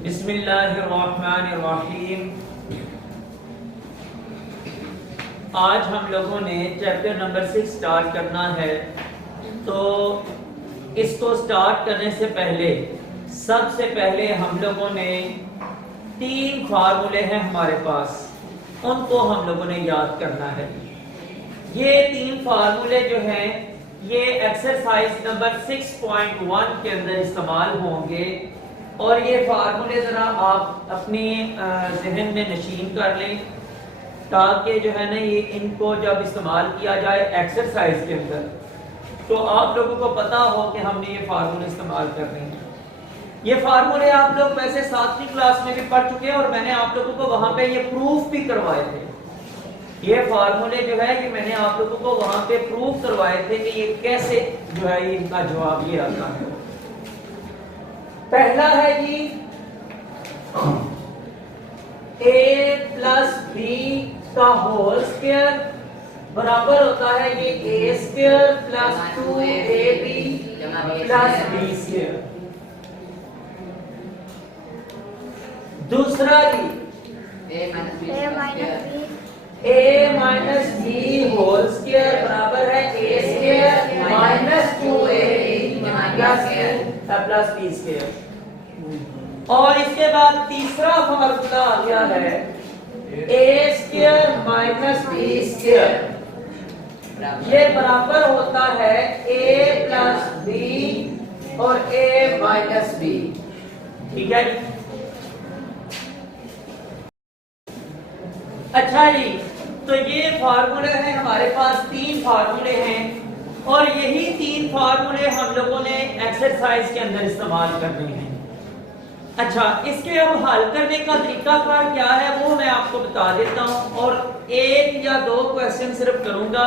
बिस्मिल्लाहिर्रहमानिर्रहीम। आज हम लोगों ने चैप्टर नंबर 6 स्टार्ट करना है। तो इसको स्टार्ट करने से पहले सबसे पहले हम लोगों ने 3 फार्मूले हैं हमारे पास, उनको हम लोगों ने याद करना है। ये 3 फार्मूले जो हैं ये एक्सरसाइज नंबर 6.1 के अंदर इस्तेमाल होंगे और ये फार्मूले ज़रा आप अपनी जहन में नशीन कर लें ताकि जो है ना ये इनको जब इस्तेमाल किया जाए एक्सरसाइज के अंदर तो आप लोगों को पता हो कि हमने ये फार्मूले इस्तेमाल करने हैं। ये फार्मूले आप लोग वैसे 7वीं क्लास में भी पढ़ चुके हैं और मैंने आप लोगों को वहां पे ये प्रूफ भी करवाए थे। ये फार्मूले जो है कि मैंने आप लोगों को वहां पे प्रूफ करवाए थे कि ये कैसे जो है इनका जवाब ये आता है। पहला है जी a प्लस बी का होल स्क्वायर बराबर होता है ये a square plus 2ab plus b square. दूसरा जी a minus b whole square बराबर है a square minus 2ab plus b square. और इसके बाद तीसरा फार्मूला आ गया है a square minus b square, ये बराबर होता है a प्लस b और a माइनस b। ठीक है जी। अच्छा जी, तो ये फार्मूले हैं हमारे पास, 3 फार्मूले हैं और यही 3 फार्मूले हम लोगों ने एक्सरसाइज के अंदर इस्तेमाल करने हैं। अच्छा, इसके अब हल करने का तरीकाकार क्या है वो मैं आपको बता देता हूं और 1 या 2 क्वेश्चन सिर्फ करूंगा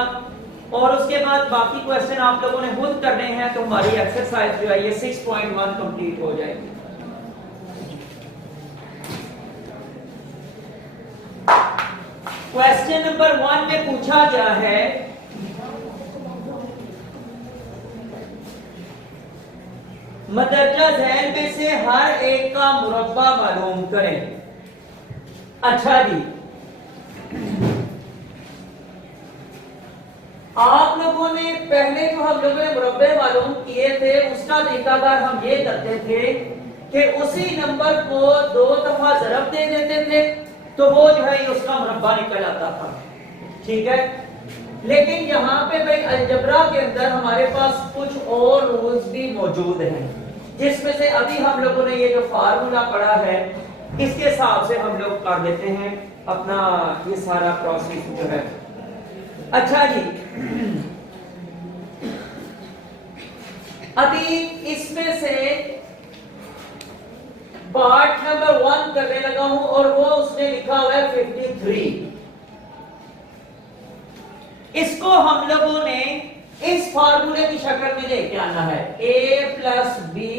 और उसके बाद बाकी क्वेश्चन आप लोगों ने खुद करने हैं तो हमारी एक्सरसाइज जो है ये 6.1 कंप्लीट हो जाएगी। क्वेश्चन नंबर 1 में पूछा गया है मदरजा झैल में से हर एक का मुरब्बा मालूम करें। अच्छा जी, आप लोगों ने पहले जो हम लोगों ने मुरब्बे मालूम किए थे उसका तरीकाकार हम ये करते थे कि उसी नंबर को 2 दफा ज़रब दे देते थे तो वो जो है उसका मुरब्बा निकल आता था। ठीक है, लेकिन यहाँ पे भाई अलजबरा के अंदर हमारे पास कुछ और रूल्स भी मौजूद हैं जिसमें से अभी हम लोगों ने ये जो फार्मूला पढ़ा है इसके हिसाब से हम लोग कर देते हैं अपना ये सारा प्रोसेस जो है। अच्छा जी, अभी इसमें से पार्ट नंबर 1 करने लगा हूं और वो उसने लिखा हुआ है 53। इसको हम लोगों ने इस फार्मूले की शक्ल में लेके आना है। a plus B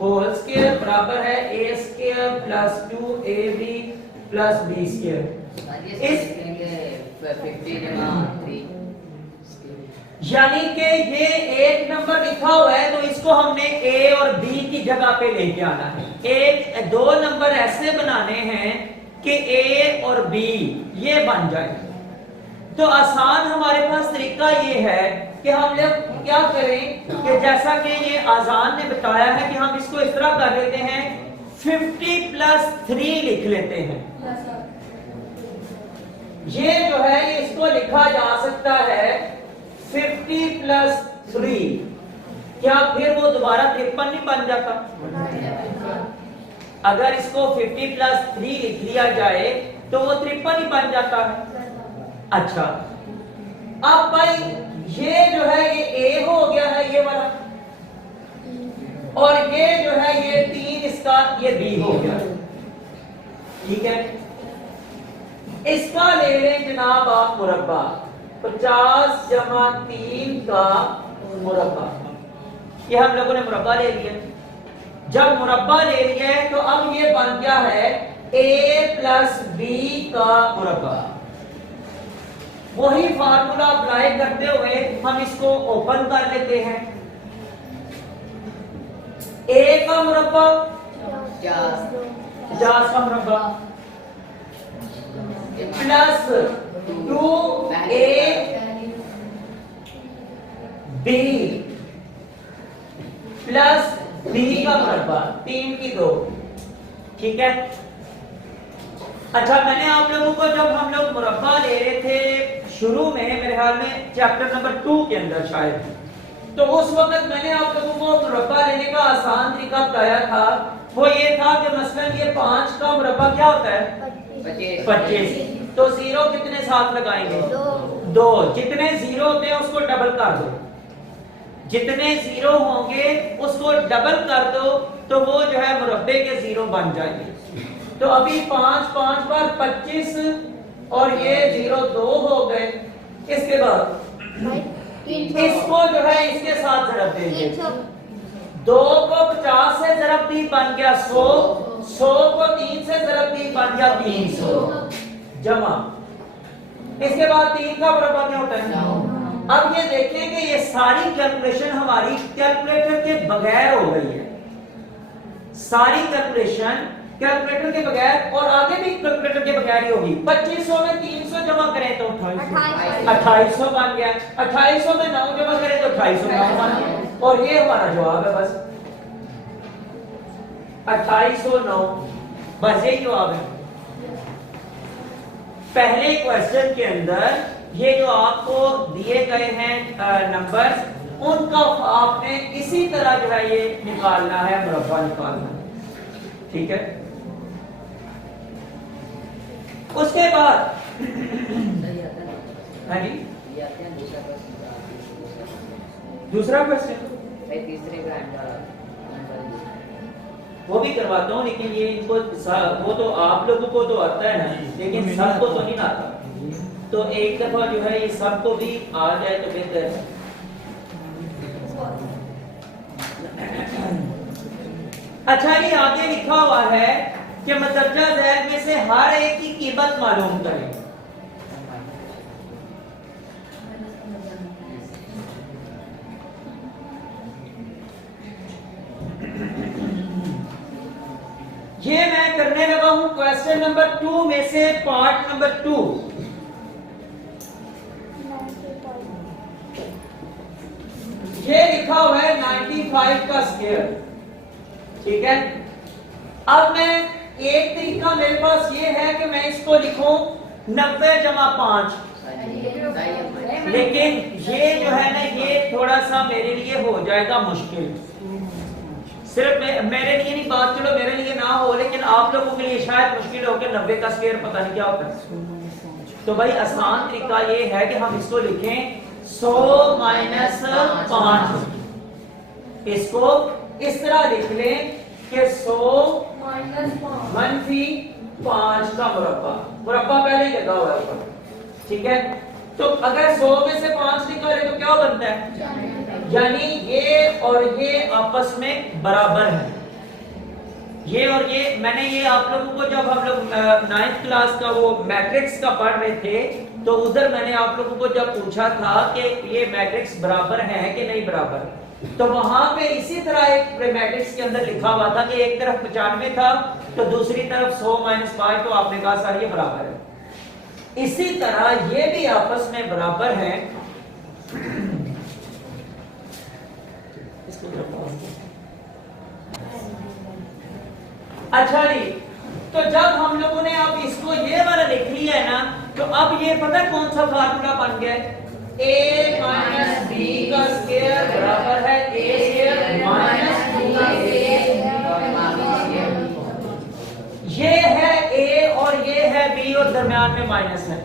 whole square बराबर है a square plus 2ab plus b square. इस यानी कि ये एक नंबर लिखा हुआ है तो इसको हमने a और b की जगह पे लेके आना है। 2 नंबर ऐसे बनाने हैं कि a और b ये बन जाए। तो आसान हमारे पास तरीका ये है कि हम लोग क्या करें कि जैसा कि ये आजान ने बताया है कि हम इसको इस तरह कर लेते हैं 50 प्लस 3 लिख लेते हैं। ये जो है इसको लिखा जा सकता है 50 प्लस 3। क्या फिर वो दोबारा 53 नहीं बन जाता? अगर इसको 50 प्लस 3 लिख लिया जाए तो वो 53 ही बन जाता है। अच्छा, अब भाई ये जो है ये a हो गया है ये वाला और ये जो है ये 3 इसका ये b हो गया। ठीक है, इसका ले लें जनाब आप मुरब्बा 50 जमा 3 का मुरब्बा। ये हम लोगों ने मुरब्बा ले लिया। जब मुरब्बा ले लिया है तो अब ये बन गया है a प्लस b का मुरब्बा। वही फार्मूला अप्लाई करते हुए हम इसको ओपन कर लेते हैं। a का मुरब्बा 50 का मुरब्बा प्लस 2ab प्लस b का मुरब्बा 3 की 2। ठीक है। अच्छा, मैंने आप लोगों को जब हम लोग मुरब्बा ले रहे थे शुरू में, मेरे ख्याल में चैप्टर नंबर 2 के अंदर शायद, तो उस वक्त मैंने आप लोगों को मुरब्बा लेने का आसान तरीका बताया था। वो ये था कि मसलन ये 5 का मुरब्बा क्या होता है? 25। तो जीरो कितने साथ लगाएंगे? 2। जितने जीरो होते हैं उसको डबल कर दो, जितने जीरो होंगे उसको डबल कर दो, तो वो जो है मुरब्बे के जीरो बन जाएंगे। तो अभी 5 5 बार 25 और ये 0 2 हो गए। इसके बाद इसको जो है इसके साथ जरब देंगे। 2 को 50 से जरब दी बन गया 100, 100 को 3 से जरब दी बन गया 300 जमा। इसके बाद 3 का मुरब्बा क्या होता है? अब ये देखें कि ये सारी कैलकुलेशन हमारी कैलकुलेटर के बगैर हो गई है, सारी कैलकुलेशन कैलकुलेटर के बगैर, और आगे भी कैलकुलेटर के बगैर ही होगी। 2500 में 300 जमा करें तो 2800 बन गया। 2800 में 9 जमा करें तो 2809 बन गया। और ये हमारा जवाब है, बस 2809, बस यही जवाब है। पहले क्वेश्चन के अंदर ये जो आपको दिए गए हैं नंबर्स, उनका आपने इसी तरह जो है ये निकालना है, मुरब्बा निकालना है। ठीक है। उसके बाद हाँ जी, दूसरा क्वेश्चन तीसरे का वो भी करवाता हूँ, लेकिन ये इनको वो तो आप लोगों को तो आता है ना, लेकिन सबको तो नहीं आता। तो एक दफा जो है ये सबको भी आ जाए तो बेहतर है। अच्छा, ये आगे लिखा हुआ है कि मतरजा ज़ैद में से हर एक की कीमत मालूम करें। ये मैं करने लगा हूं क्वेश्चन नंबर 2 में से पार्ट नंबर 2। ये लिखा हुआ है 95 का स्क्वायर। ठीक है। अब मैं एक तरीका मेरे पास ये है कि मैं इसको लिखूं 90 जमा 5, लेकिन ये जो है ना ये थोड़ा सा मेरे लिए हो जाएगा मुश्किल। सिर्फ मेरे लिए नहीं बात, चलो मेरे लिए ना हो, लेकिन आप लोगों के लिए शायद मुश्किल हो कि 90 का स्क्वायर पता नहीं क्या होता है। तो भाई आसान तरीका ये है कि हम इसको लिखें 100 माइनस 5। इसको इस तरह लिख लें कि 100 मनफी 5 का मुरब्बा। मुरब्बा पहले ही लगा हुआ है ऊपर। ठीक है। तो अगर 100 में से 5 निकाले तो क्या बनता है? यानी ये और ये आपस में बराबर है। ये और ये, मैंने ये आप लोगों को जब हम लोग 9th क्लास का वो मैट्रिक्स का पढ़ रहे थे, तो उधर मैंने आप लोगों को जब पूछा था कि ये मैट्रिक्स बराबर है कि नहीं बराबर, तो वहां पे इसी तरह एक मैट्रिक्स के अंदर लिखा हुआ था कि एक तरफ 95 था तो दूसरी तरफ 100 माइनस 5, तो आपने कहा सर ये बराबर है। इसी तरह ये भी आपस में बराबर है। अच्छा जी, तो जब हम लोगों ने अब इसको ये वाला लिख लिया है ना, तो अब ये पता कौन सा फार्मूला बन गया? a माइनस बी का स्क्वायर बराबर है a स्क्वायर माइनस b का स्क्वायर। ये है a और ये है b और दरम्यान में माइनस है,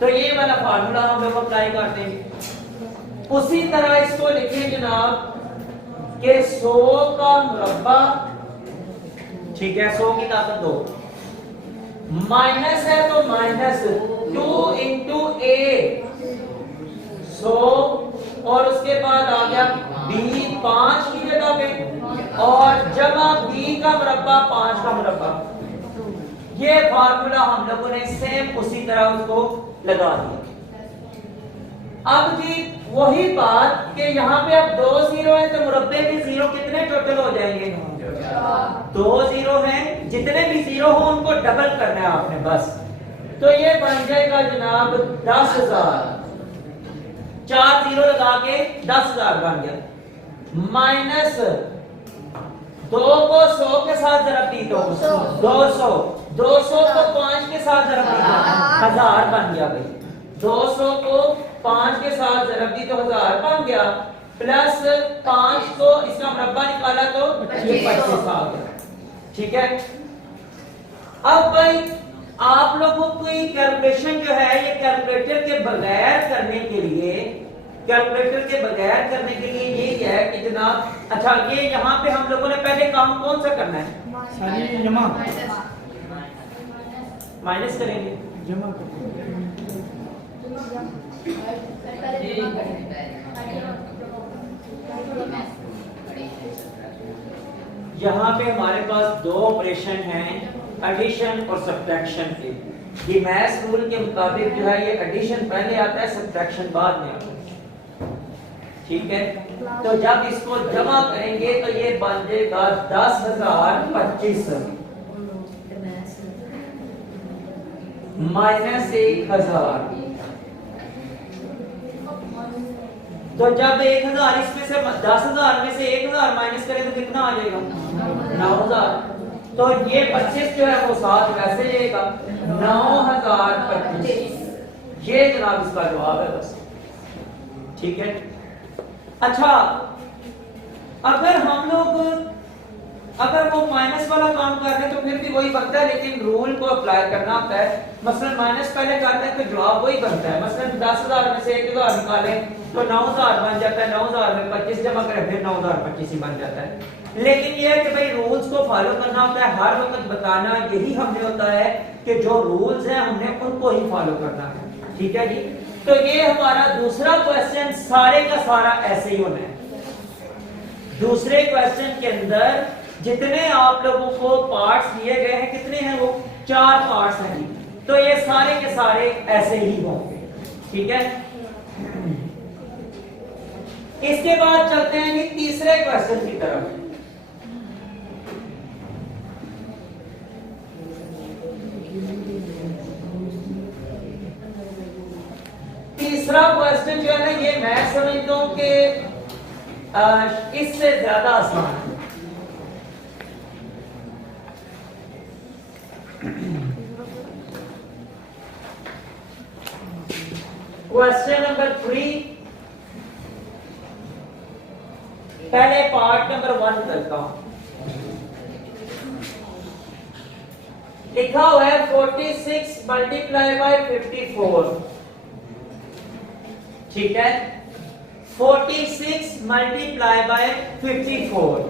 तो ये वाला फार्मूला हम लोग अप्लाई कर देंगे। उसी तरह इसको लिखें जनाब कि 100 का मुरब्बा, ठीक है, 100 की ताकत 2, माइनस है तो माइनस 2 इंटू ए 100, और उसके बाद आ गया b 5 की जगह पे, और जमा b का मुरब्बा 5 का मुरब्बा। ये फार्मूला हम लोगों ने सेम उसी तरह उसको लगा दिया। अब जी वही बात कि यहाँ पे अब 2 जीरो है तो मुरब्बे के जीरो कितने टोटल हो जाएंगे? 2 जीरो हैं, जितने भी जीरो हो उनको डबल करना है आपने बस। तो ये बन जाएगा जनाब 10,000, 4 जीरो लगा के 10,000 बन गया। माइनस 2 को 100 के साथ जरा दी तो 200, 200 को 5 के साथ जरा दी तो 1000 बन गया भाई। 200 को 5 के साथ जरा दी तो 1000 बन गया, प्लस 5 को इसका मुरब्बा निकाला तो 25 आ गया। ठीक है, अब भाई आप लोगों को ये कैलकुलेशन जो है ये कैलकुलेटर के बगैर करने के लिए, कैलकुलेटर के बगैर करने के लिए यही है कि जनाब अच्छा ये यहाँ पे हम लोगों ने पहले काम कौन सा करना है? सारी जमा माइनस करेंगे, जमा यहाँ पे हमारे पास दो ऑपरेशन हैं, एडिशन और सब्ट्रैक्शन के। डिमैस रूल के मुताबिक जो है ये एडिशन पहले आता है, सब्ट्रैक्शन बाद में आता है। ठीक है, तो जब इसको जमा करेंगे तो ये बन जाएगा 10,025 माइनस 1,000। तो जब 1,000 इसमें से 10,000 में से 1,000 माइनस करें तो कितना आ जाएगा? 9,000। तो ये 25 जो है वो साथ वैसे जाएगा 9,025। ये जनाब इसका जवाब है बस। ठीक है, अच्छा अगर हम लोग अगर वो माइनस वाला काम कर रहे हैं तो फिर भी वही बनता है, लेकिन रूल को अप्लाई करना होता है। मसलन माइनस पहले करते हैं तो जवाब वही बनता है। मसलन 10,000 में से 1,000 निकालें तो 9,000 बन जाता है, 9,000 में 25 जमा करें फिर 9,025 ही बन जाता है। लेकिन ये है कि भाई रूल्स को फॉलो करना होता है, हर वक्त बताना यही हमने होता है कि जो रूल्स हैं हमने उनको ही फॉलो करना है। ठीक है जी, तो ये हमारा दूसरा क्वेश्चन सारे का सारा ऐसे ही होना है। दूसरे क्वेश्चन के अंदर जितने आप लोगों को पार्ट्स दिए गए हैं, कितने हैं वो? 4 पार्ट्स हैं जी। तो ये सारे के सारे ऐसे ही होंगे। ठीक है, इसके बाद चलते हैं जी तीसरे क्वेश्चन की तरफ। तीसरा क्वेश्चन जो है ना ये मैं समझता हूं कि इससे ज्यादा आसान है। क्वेश्चन नंबर 3, पहले पार्ट नंबर 1 करता हूं। लिखा हुआ है 46 मल्टीप्लाई बाय 54। ठीक है, 46 मल्टीप्लाई बाय 54।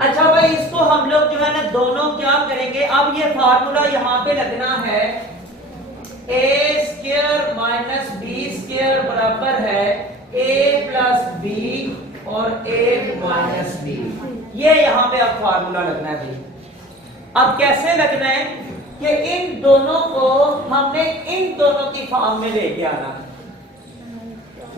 अच्छा भाई इसको हम लोग जो है ना दोनों क्या करेंगे? अब ये फार्मूला यहां पे लगना है a square minus b square बराबर है a प्लस b और a माइनस b। ये यहां पे अब फार्मूला लगना है। अब कैसे लगना है कि इन दोनों को हमने इन दोनों की फॉर्म में लेके आना,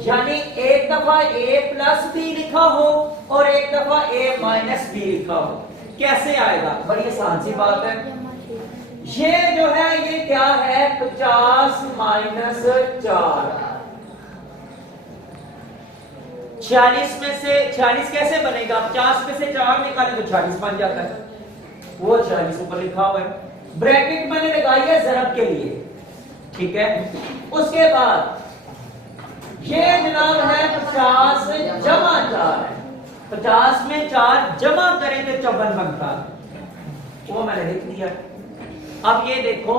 यानी एक दफा a प्लस b लिखा हो और एक दफा a माइनस b लिखा हो। कैसे आएगा? बड़ी आसान सी बात है। ये जो है ये क्या है? 50 माइनस 4। 46 में से 46 कैसे बनेगा? 50 में से 4 निकालें तो 46 बन जाता है। वो 46 ऊपर लिखा हुआ है, ब्रैकेट मैंने लगाई है ज़रब के लिए। ठीक है, उसके बाद ये जनाब है 50 जमा 4 है। 50 में 4 जमा करें तो 54 बनता है, वो मैंने लिख दिया। अब ये देखो,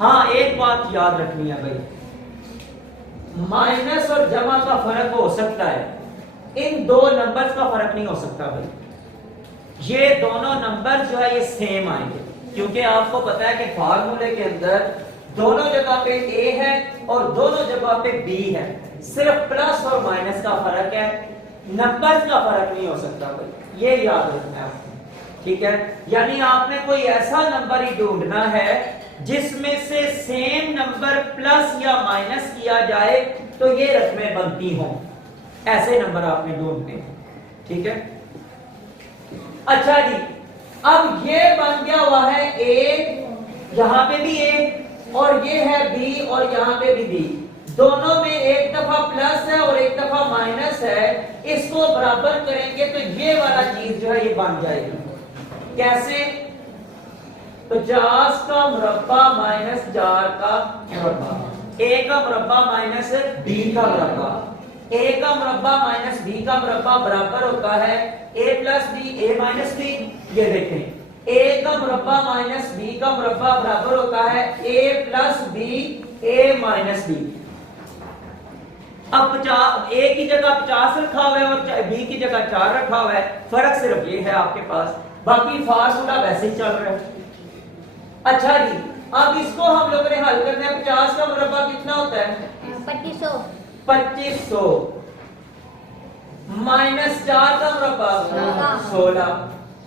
हाँ एक बात याद रखनी है भाई, माइनस और जमा का फर्क हो सकता है, इन दो नंबर्स का फर्क नहीं हो सकता भाई। ये दोनों नंबर जो है ये सेम आएंगे, क्योंकि आपको पता है कि फार्मूले के अंदर दोनों जगह पे a है और दोनों जगह पे b है, सिर्फ प्लस और माइनस का फर्क है, नंबर्स का फर्क नहीं हो सकता भाई, ये याद रखना है आपको। ठीक है, यानी आपने कोई ऐसा नंबर ही ढूंढना है जिसमें से सेम नंबर प्लस या माइनस किया जाए तो ये रकमें बनती हों, ऐसे नंबर आपने ढूंढने हैं। ठीक है, अच्छा जी, अब ये बन गया हुआ है ए, यहां पे भी ए, और ये है बी, और यहां पे भी बी। दोनों में एक दफा प्लस है और एक दफा माइनस है। इसको बराबर करेंगे तो ये वाला चीज जो है ये बन जाएगी। कैसे? 50 का मुरब्बा माइनस 4 का मुरब्बा, ए का मुरब्बा माइनस बी का मुरब्बा, ए का मुरब्बा माइनस बी का मुरब्बा बराबर होता है ए प्लस बी ए माइनस बी। ये देखें, ए का मुरब्बा माइनस बी का मुरब्बा बराबर होता है ए प्लस बी ए माइनस बी। अब 50, ए की जगह 50 रखा हुआ है और बी की जगह 4 रखा हुआ है, फर्क सिर्फ ये है आपके पास, बाकी फार्मूला वैसे ही चल रहा है। अच्छा जी, अब इसको हम लोगों ने हल करना है। 50 का मुरब्बा कितना होता है? 2500। 2500 माइनस 4 का मुरब्बा 16।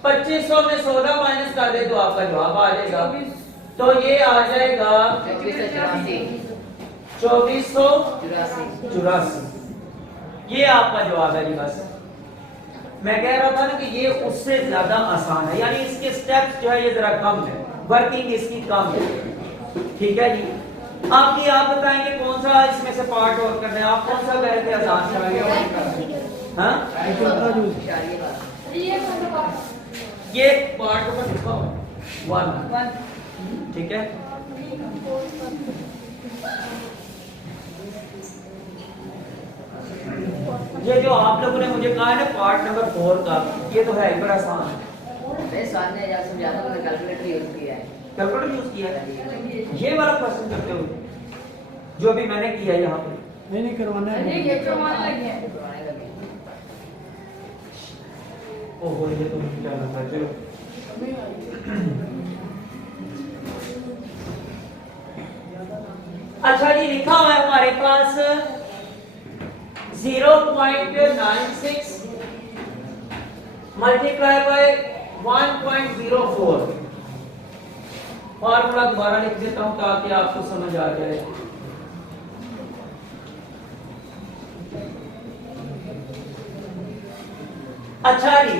2500 में 16 माइनस कर दे तो आपका जवाब आ जाएगा। तो ये आ जाएगा 2484। ये आपका जवाब है जी। बस मैं कह रहा था ना कि ये उससे ज्यादा आसान है, यानी इसके स्टेप्स जो है ये जरा कम है, वर्किंग इसकी कम है। ठीक है जी, आपकी आप बताएंगे कौन सा इसमें से पार्ट और करना है, आप कौन सा कह रहे थे? आसान चाहिए। हाँ, ये पार्ट ऊपर लिखा हुआ है 1। ठीक है, ये जो आप लोगों ने मुझे कहा है ना पार्ट नंबर 4 का, ये तो है बड़ा आसान है। सामने जब समझाता हूं, मैंने कैलकुलेटर यूज किया है। कैलकुलेटर यूज किया है? ये वाला क्वेश्चन करते हो जो भी मैंने किया है यहाँ पे? नहीं करवाना है, ये करवाने लगे हैं। ओहो, ये तो मुझे क्या लगता है। चलो अच्छा जी, लिखा हुआ है हमारे पास 0.96 मल्टीप्लाई बाय 1.04। फॉर्मूला दोबारा लिख देता हूं ताकि आपको समझ आ जाए। अच्छा जी,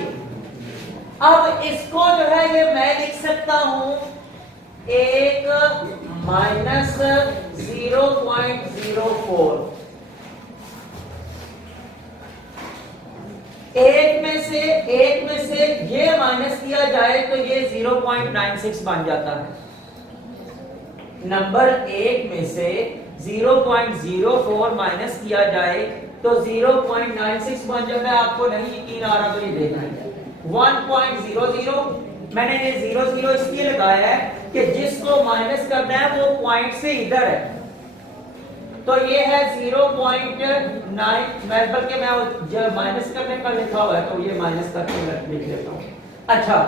अब इसको जो है ये मैं लिख सकता हूं 1 माइनस 0.04। एक में से ये माइनस किया जाए तो ये 0.96 बन जाता है। नंबर 1 में से 0.04 माइनस किया जाए तो 0.96 बन जाता है। आपको नहीं यकीन आ रहा तो ये देखना है 1.00। मैंने ये 00 इसलिए लगाया है कि जिसको माइनस करना है वो पॉइंट से इधर है, तो ये है 0.9। बल्कि मैं जब माइनस करने का लिखा हुआ है तो ये माइनस करके लिख लेता हूं। अच्छा,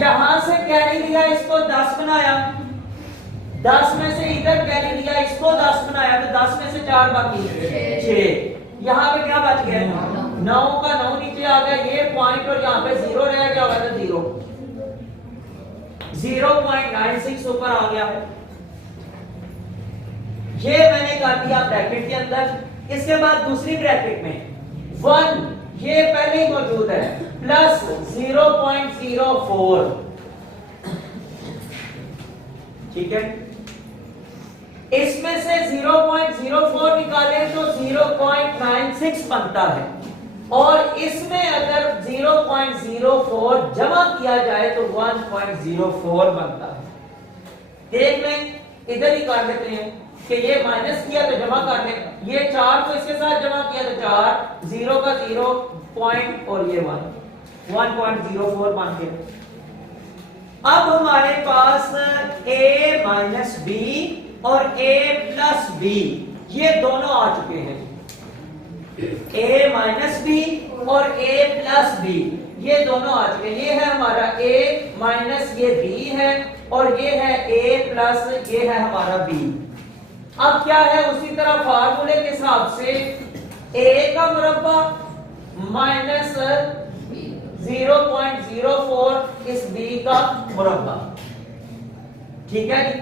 यहां से कैरी लिया, इसको 10 बनाया, 10 में से इधर कैरी लिया, इसको 10 बनाया, तो 10 में से 4 बाकी 6। यहां पे क्या बच गया? 9 का 9 नीचे आ गया, ये पॉइंट, और यहां पे 0 रह गया होगा तो 0। 0.96 ऊपर आ गया है। ये मैंने कर दिया ब्रैकेट के अंदर। इसके बाद दूसरी ब्रैकेट में 1, ये पहले ही मौजूद है, प्लस 0.04। ठीक है, इसमें से 0.04 निकाले तो 0.96 बनता है, और इसमें अगर 0.04 जमा किया जाए तो 1.04 बनता है। देख लें, इधर ही कर देते हैं कि ये माइनस किया तो जमा कर लें, ये 4 को इसके साथ जमा किया तो 4, 0 का 0 पॉइंट, और ये 1.04 बन गया। अब हमारे पास a माइनस बी और a प्लस बी ये दोनों आ चुके हैं। a माइनस बी और a प्लस बी ये दोनों आ चुके हैं। ये है हमारा a माइनस, ये b है, और ये है a प्लस, ये है हमारा b। अब क्या है, उसी तरह फार्मूले के हिसाब से a का मुरब्बा माइनस 0.04 इस b का मुरब्बा। ठीक है जी।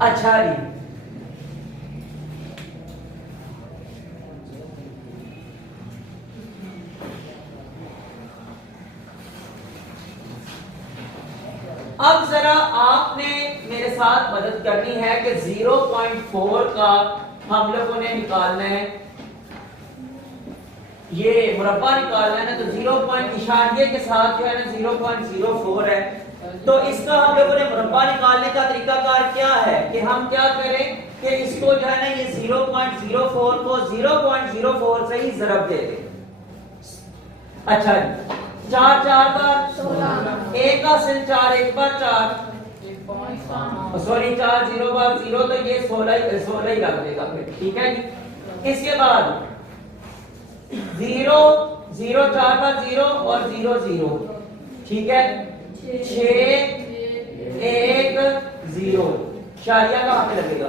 अच्छा जी, अब जरा आपने मेरे साथ मदद करनी है कि 0.4 का हम लोगों ने निकालना है, ये मुरब्बा निकालना है ना, तो 0.इशारिये के साथ जो है ना 0.04 है। तो इसका हम लोगों ने मुरब्बा निकालने का तरीकाकार क्या है कि हम क्या करें कि इसको जो है ना ये 0.04 को 0.04 से ही ज़रब दे दें। अच्छा जी, 4 4 बार 1 का सिल 4 1 बार 4, सॉरी 4 0 बार 0, तो ये 16 ही रख देगा फिर, ठीक है जी। इसके बाद 0 0 4 बार 0 और 0 0, ठीक है, 6 1 0, शारिया कहाँ पे लगेगा?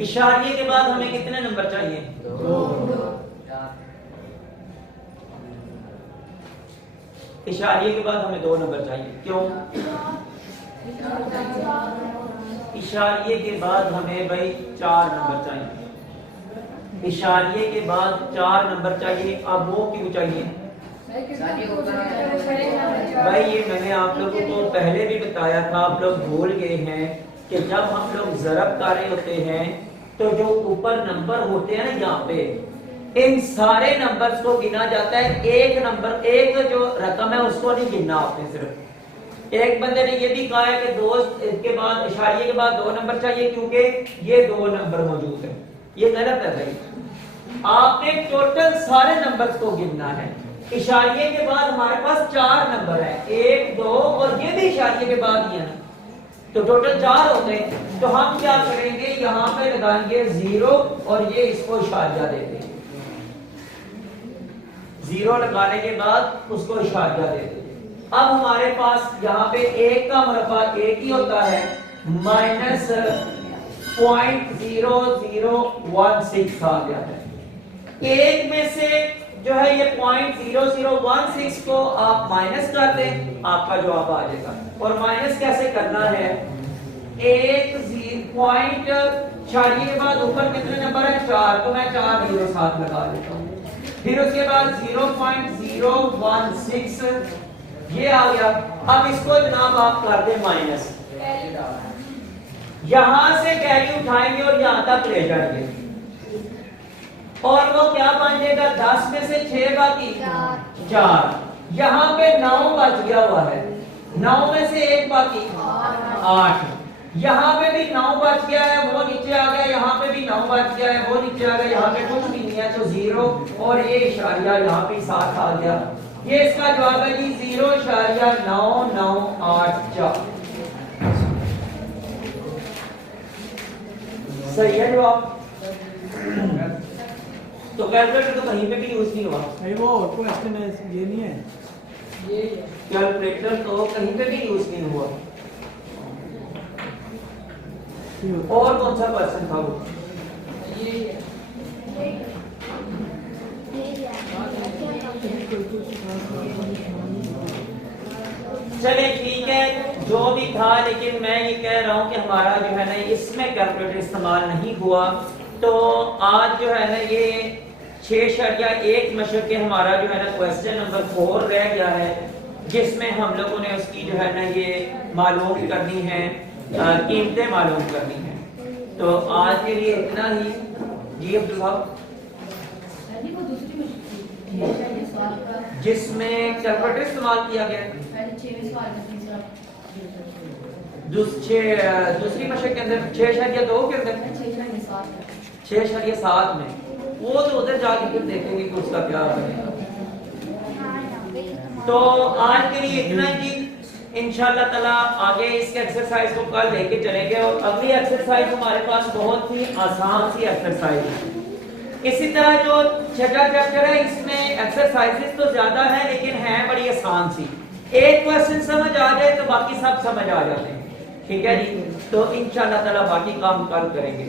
इशारिये के बाद हमें कितने नंबर चाहिए? 2। इशारिये के बाद हमें 2 नंबर चाहिए, क्यों? इशारिये के बाद हमें भाई 4 नंबर चाहिए, इशारिये के बाद 4 नंबर चाहिए। अब वो क्यों चाहिए भाई? ये मैंने आप लोगों को पहले भी बताया था, आप लोग भूल गए हैं कि जब हम लोग ज़रब कर रहे होते हैं तो जो ऊपर नंबर होते हैं ना यहाँ पे, इन सारे नंबर्स को गिना जाता है, एक नंबर एक जो रकम है उसको नहीं गिनना आपने। सिर्फ एक बंदे ने ये भी कहा है कि दोस्त के बाद इशारिये के बाद 2 नंबर चाहिए क्योंकि ये 2 नंबर मौजूद है, ये गलत है भाई। आपने टोटल सारे नंबर्स को गिनना है। इशारिये के बाद हमारे पास 4 नंबर है, 1 2 और ये भी इशारिये के बाद ही है, तो टोटल 4 होते हैं। तो हम क्या करेंगे, यहाँ पे लगाएंगे 0 और ये इसको इशारिया देते हैं। 0 लगाने के बाद उसको इशारिया देते हैं। अब हमारे पास यहाँ पे 1 का मुरब्बा 1 ही होता है, माइनस 0.0016 आ गया है। 1 में से जो है ये 0.0016 को आप माइनस कर दें, आपका जवाब आ जाएगा। और माइनस कैसे करना है, 1 पॉइंट इशारिये के बाद ऊपर कितने नंबर है? 4, तो मैं 4 0 साथ लगा देता हूँ। फिर उसके बाद 0.016 ये आ गया। अब इसको जनाब आप कर दें माइनस, यहां से कैरी उठाएंगे और यहां तक ले जाएंगे, और वो क्या बन जाएगा? 10 में से 6 बाकी 4, यहाँ पे 9 बच गया हुआ है, 9 में से 1 बाकी 8, यहाँ पे भी 9 बच गया है, वो नीचे आ गया, यहाँ पे भी 9 बच गया है, वो नीचे आ गया, यहाँ पे कुछ भी नहीं है, तो 0 और ये इशारिया यहाँ पे साथ आ गया। ये इसका जवाब है जी 0.9984। सही है जवाब। तो कैलकुलेटर तो कहीं पे भी यूज नहीं हुआ, वो क्वेश्चन है, ये नहीं है, कैलकुलेटर तो कहीं पे भी यूज नहीं हुआ। और कौन सा क्वेश्चन था वो? चले ठीक है, जो भी था, लेकिन मैं ये कह रहा हूँ कि हमारा जो है ना इसमें कैलकुलेटर इस्तेमाल नहीं हुआ। तो आज जो है ना ये 6.1 मशक के हमारा जो है ना क्वेश्चन नंबर 4 रह गया है, जिसमें हम लोगों ने उसकी जो है ना ये मालूम करनी है, कीमतें मालूम करनी है। तो आज के लिए इतना ही। जी अब्दुल साहब, जिसमें कैलकुलेटर इस्तेमाल किया गया दूसरी मशक के अंदर 6.2 के अंदर 6.7 में, वो तो उधर जाके फिर देखेंगे कि उसका क्या बनेगा। तो आज के लिए इतना ही। इंशाअल्लाह ताला आगे इसके एक्सरसाइज को कल लेके चलेंगे, और अगली एक्सरसाइज हमारे पास बहुत ही आसान सी एक्सरसाइज है। इसी तरह जो छठा चैप्टर है इसमें एक्सरसाइजेस तो ज्यादा है, लेकिन है बड़ी आसान सी। एक क्वेश्चन समझ आ जाए तो बाकी सब समझ आ जाते हैं, ठीक है जी। तो इंशाअल्लाह ताला बाकी काम कल करेंगे।